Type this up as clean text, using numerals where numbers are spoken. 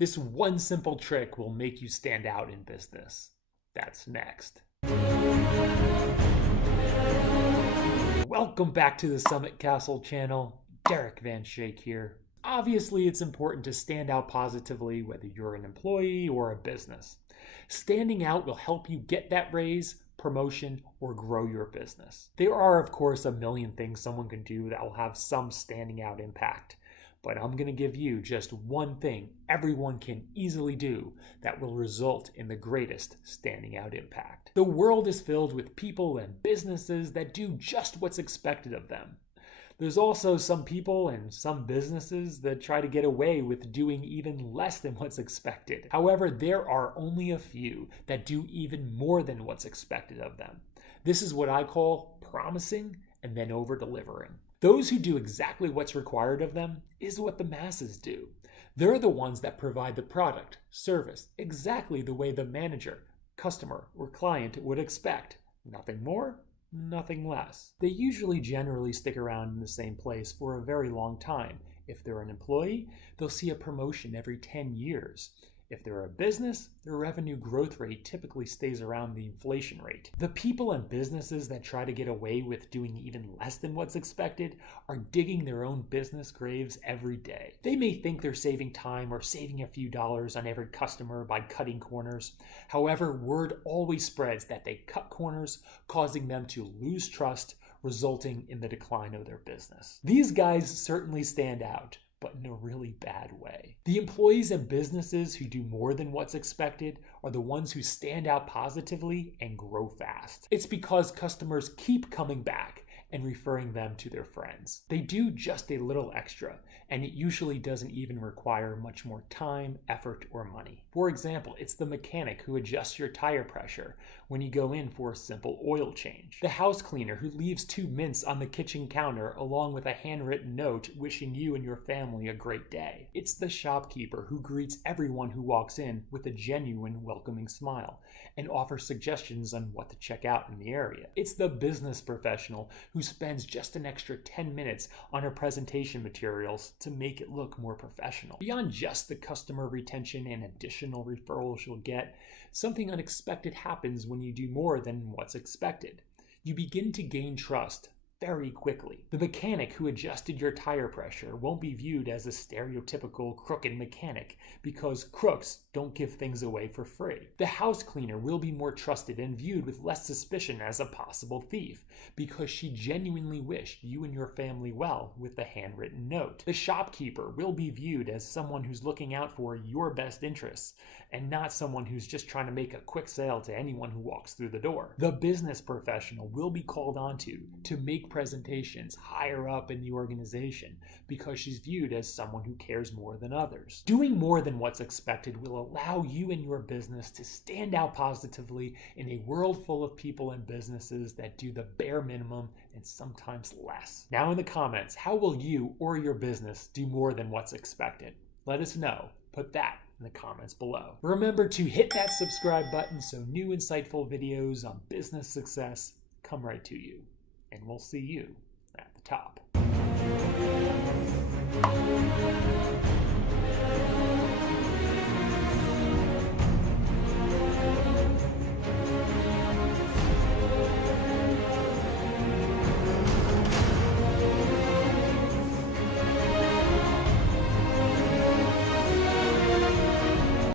This one simple trick will make you stand out in business. That's next. Welcome back to the Summit Castle channel. Derek Van Shake here. Obviously, it's important to stand out positively whether you're an employee or a business. Standing out will help you get that raise, promotion, or grow your business. There are, of course, a million things someone can do that will have some standing out impact. But I'm going to give you just one thing everyone can easily do that will result in the greatest standing out impact. The world is filled with people and businesses that do just what's expected of them. There's also some people and some businesses that try to get away with doing even less than what's expected. However, there are only a few that do even more than what's expected of them. This is what I call promising and then over-delivering. Those who do exactly what's required of them is what the masses do. They're the ones that provide the product, service, exactly the way the manager, customer, or client would expect. Nothing more, nothing less. They usually generally stick around in the same place for a very long time. If they're an employee, they'll see a promotion every 10 years. If they're a business, their revenue growth rate typically stays around the inflation rate. The people and businesses that try to get away with doing even less than what's expected are digging their own business graves every day. They may think they're saving time or saving a few dollars on every customer by cutting corners. However, word always spreads that they cut corners, causing them to lose trust, resulting in the decline of their business. These guys certainly stand out, but in a really bad way. The employees and businesses who do more than what's expected are the ones who stand out positively and grow fast. It's because customers keep coming back and referring them to their friends. They do just a little extra, and it usually doesn't even require much more time, effort, or money. For example, it's the mechanic who adjusts your tire pressure when you go in for a simple oil change. The house cleaner who leaves 2 mints on the kitchen counter along with a handwritten note wishing you and your family a great day. It's the shopkeeper who greets everyone who walks in with a genuine welcoming smile and offers suggestions on what to check out in the area. It's the business professional who spends just an extra 10 minutes on her presentation materials to make it look more professional. Beyond just the customer retention and additional referrals you'll get, something unexpected happens when you do more than what's expected. You begin to gain trust very quickly. The mechanic who adjusted your tire pressure won't be viewed as a stereotypical crooked mechanic because crooks don't give things away for free. The house cleaner will be more trusted and viewed with less suspicion as a possible thief because she genuinely wished you and your family well with the handwritten note. The shopkeeper will be viewed as someone who's looking out for your best interests and not someone who's just trying to make a quick sale to anyone who walks through the door. The business professional will be called on to make presentations higher up in the organization because she's viewed as someone who cares more than others. Doing more than what's expected will allow you and your business to stand out positively in a world full of people and businesses that do the bare minimum and sometimes less. Now in the comments, how will you or your business do more than what's expected? Let us know. Put that in the comments below. Remember to hit that subscribe button so new insightful videos on business success come right to you. And we'll see you at the top.